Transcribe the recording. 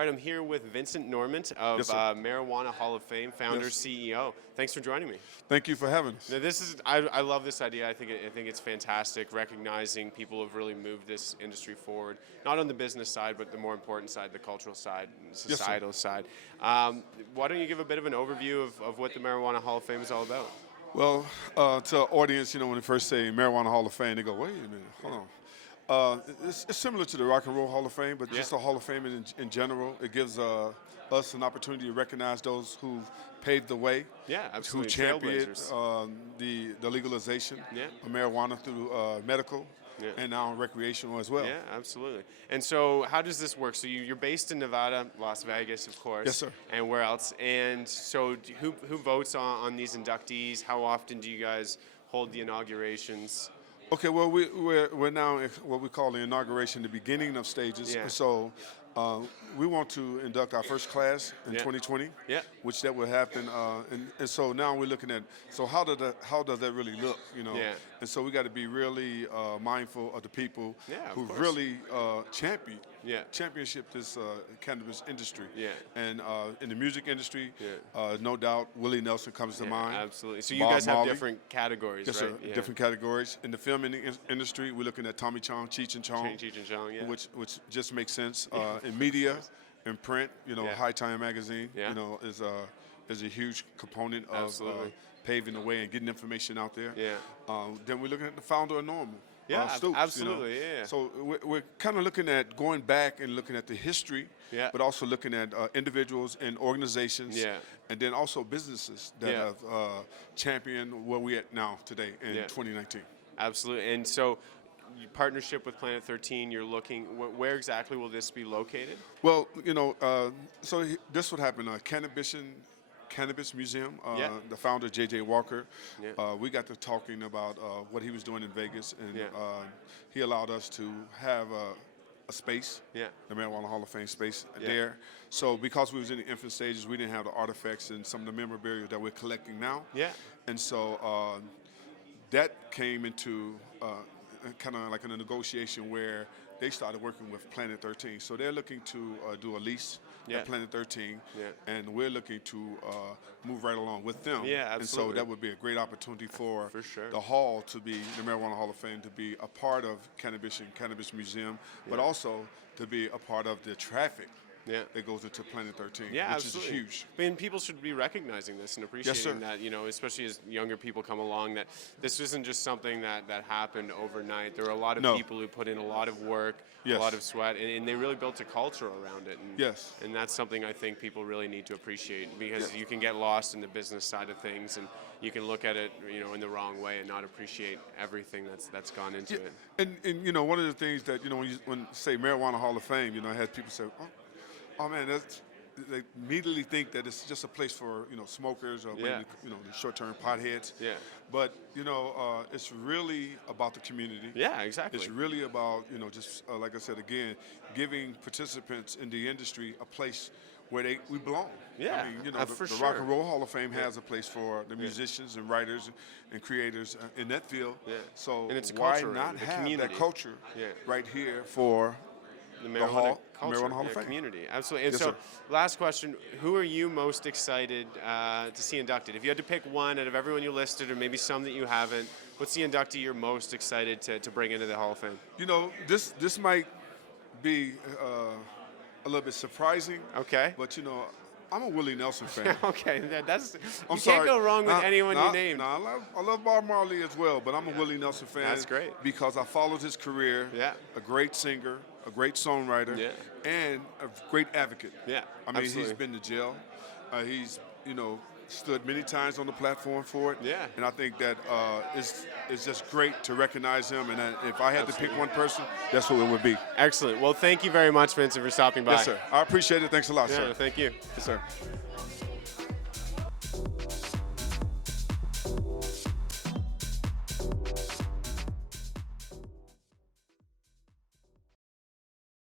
All right, I'm here with Vincent Norment of Yes, sir. Marijuana Hall of Fame, founder, Yes. CEO. Thanks for joining me. Thank you for having us. Now, I love this idea. I think it's fantastic, recognizing people who have really moved this industry forward, not on the business side, but the more important side, the cultural side, and sir. societal side. Why don't you give a bit of an overview of what the Marijuana Hall of Fame is all about? Well, to our audience, when they first say Marijuana Hall of Fame, they go, wait a minute, hold on. It's similar to the Rock and Roll Hall of Fame, but just a Hall of Fame in general. It gives us an opportunity to recognize those who've paved the way, Yeah, who absolutely. championed Trailblazers. the legalization Yeah. of marijuana through medical Yeah. and now recreational as well. Yeah, absolutely. And so how does this work? So you're based in Nevada, Las Vegas, of course. Yes, sir. And where else? And so who votes on these inductees? How often do you guys hold the inaugurations? Okay, well, we're now in what we call the inauguration, the beginning of stages. Yeah. So we want to induct our first class in 2020, Yeah. which that will happen. And so now we're looking at, so how does that really look, Yeah. And so we got to be really mindful of the people Yeah, of who course. really Yeah. championship this cannabis industry. Yeah. And in the music industry, Yeah. no doubt, Willie Nelson comes to Yeah, mind. absolutely. So you Bob guys have Marley. different categories, Yes, right? sir. Yeah. Different categories. In the film industry, we're looking at Tommy Chong, Cheech and Chong, Cheech and Chong, yeah. which just makes sense. In media, in print, Yeah. High Time Magazine, Yeah. is a huge component of Absolutely. paving the way and getting information out there. Yeah. Then we're looking at the founder of Normal. Yeah, Stoops, absolutely, yeah. So we're kind of looking at going back and looking at the history, Yeah. but also looking at individuals and organizations, Yeah. and then also businesses that Yeah. have championed where we're at now today in Yeah. 2019. Absolutely. And so your partnership with Planet 13, you're looking, where exactly will this be located? Well, so this would happen. Cannabis Museum. Yeah. The founder, J.J. Walker. Yeah. We got to talking about what he was doing in Vegas, and Yeah. he allowed us to have a space, Yeah. the Marijuana Hall of Fame space Yeah. there. So because we was in the infant stages, we didn't have the artifacts and some of the memorabilia that we're collecting now. Yeah. And so that came into kind of like in a negotiation where they started working with Planet 13. So they're looking to do a lease Yeah. at Planet 13, Yeah. and we're looking to move right along with them. Yeah, And absolutely. so that would be a great opportunity for sure. the hall to be, the Marijuana Hall of Fame, to be a part of Cannabis and Cannabis Museum, but also to be a part of the traffic Yeah. that goes into Planet 13, Yeah, which absolutely. is huge. I mean, people should be recognizing this and appreciating sir. that, especially as younger people come along, that this isn't just something that happened overnight. There are a lot of No. people who put in a lot of work, Yes. a lot of sweat, and they really built a culture around it. And, Yes. And that's something I think people really need to appreciate, because you can get lost in the business side of things, and you can look at it, in the wrong way and not appreciate everything that's gone into it. And one of the things that when say Marijuana Hall of Fame, it has people say, oh man, they immediately think that it's just a place for smokers or Yeah. maybe the short-term potheads. Yeah. But it's really about the community. Yeah, exactly. It's really about just like I said again, giving participants in the industry a place where we belong. Yeah, I mean, for the sure. Rock and Roll Hall of Fame has a place for the musicians and writers and creators in that field. Yeah. So And it's a why culture around not it, a have community. that culture Yeah. right here for The Marijuana Hall culture, of Fame. community, absolutely. And Yes, so, sir. last question: who are you most excited to see inducted? If you had to pick one out of everyone you listed, or maybe some that you haven't, what's the inductee you're most excited to bring into the Hall of Fame? This might be a little bit surprising. Okay. But I'm a Willie Nelson fan. Okay, that's I'm you sorry. can't go wrong with anyone you named. No, I love Bob Marley as well, but I'm a Willie Nelson fan. That's great. Because I followed his career. Yeah. A great singer, a great songwriter, Yeah. and a great advocate. Yeah, I mean, absolutely. he's been to jail. He's stood many times on the platform for it. Yeah. And I think that it's just great to recognize him. And if I had to pick one person, that's who it would be. Excellent. Well, thank you very much, Vincent, for stopping by. Yes, sir. I appreciate it. Thanks a lot, Yeah, sir. thank you. Yes, sir.